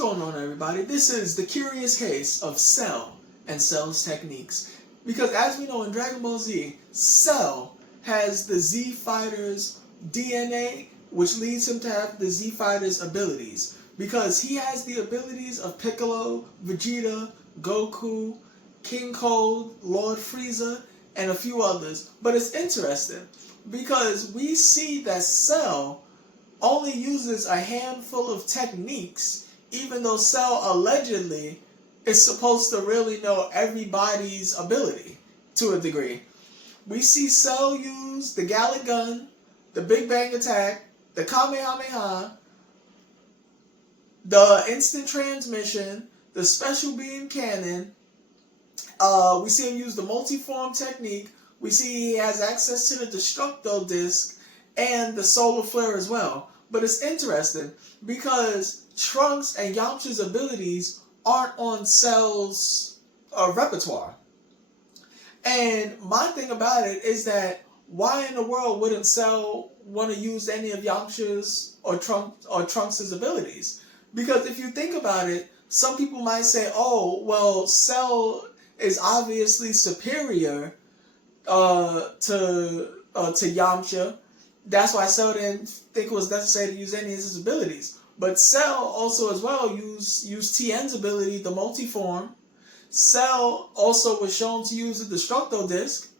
going on, everybody? This is the curious case of Cell and Cell's techniques. Because as we know in Dragon Ball Z, Cell has the Z Fighter's DNA, which leads him to have the Z Fighter's abilities. Because he has the abilities of Piccolo, Vegeta, Goku, King Cold, Lord Frieza, and a few others. But it's interesting because we see that Cell only uses a handful of techniques, even though Cell allegedly is supposed to really know everybody's ability to a degree. We see Cell use the Gallic Gun, the Big Bang Attack, the Kamehameha, the Instant Transmission, the Special Beam Cannon. We see him use the Multiform Technique. We see he has access to the Destructo Disc and the Solar Flare as well. But it's interesting because Trunks and Yamcha's abilities aren't on Cell's repertoire. And my thing about it is that why in the world wouldn't Cell want to use any of Yamcha's or Trunks' abilities? Because if you think about it, some people might say, oh, well, Cell is obviously superior to Yamcha. That's why Cell didn't think it was necessary to use any of his abilities. But Cell also as well used Tien's ability, the Multiform. Cell also was shown to use the Destructo Disc.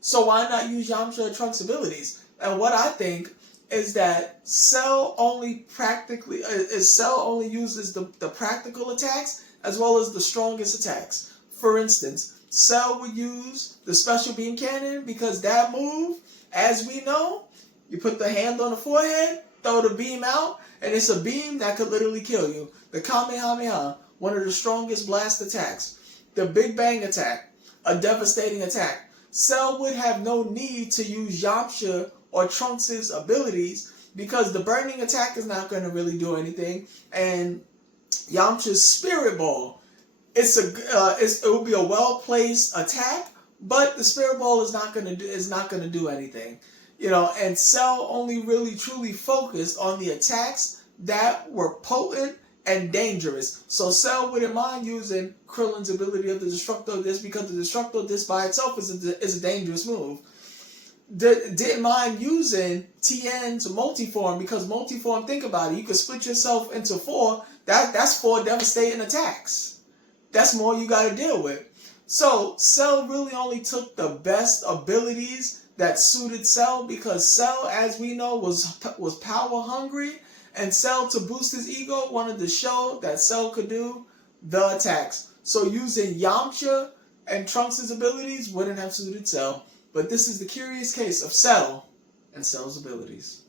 So why not use Yamcha or Trunks' abilities? And what I think is that Cell only uses the practical attacks as well as the strongest attacks. For instance, Cell would use the Special Beam Cannon because that move, as we know, you put the hand on the forehead, throw the beam out, and it's a beam that could literally kill you. The Kamehameha, one of the strongest blast attacks. The Big Bang Attack, a devastating attack. Cell would have no need to use Yamcha or Trunks' abilities because the Burning Attack is not going to really do anything. And Yamcha's Spirit Ball, it will be a well-placed attack, but the Spirit Ball is not going to do anything. You know, and Cell only really truly focused on the attacks that were potent and dangerous. So Cell wouldn't mind using Krillin's ability of the Destructo Disc because the Destructo Disc by itself is a dangerous move. Didn't mind using Tien's Multiform because Multiform, think about it, you could split yourself into 4. That's 4 devastating attacks. That's more you got to deal with. So Cell really only took the best abilities that suited Cell because Cell, as we know, was power hungry, and Cell, to boost his ego, wanted to show that Cell could do the attacks. So using Yamcha and Trunks' abilities wouldn't have suited Cell. But this is the curious case of Cell and Cell's abilities.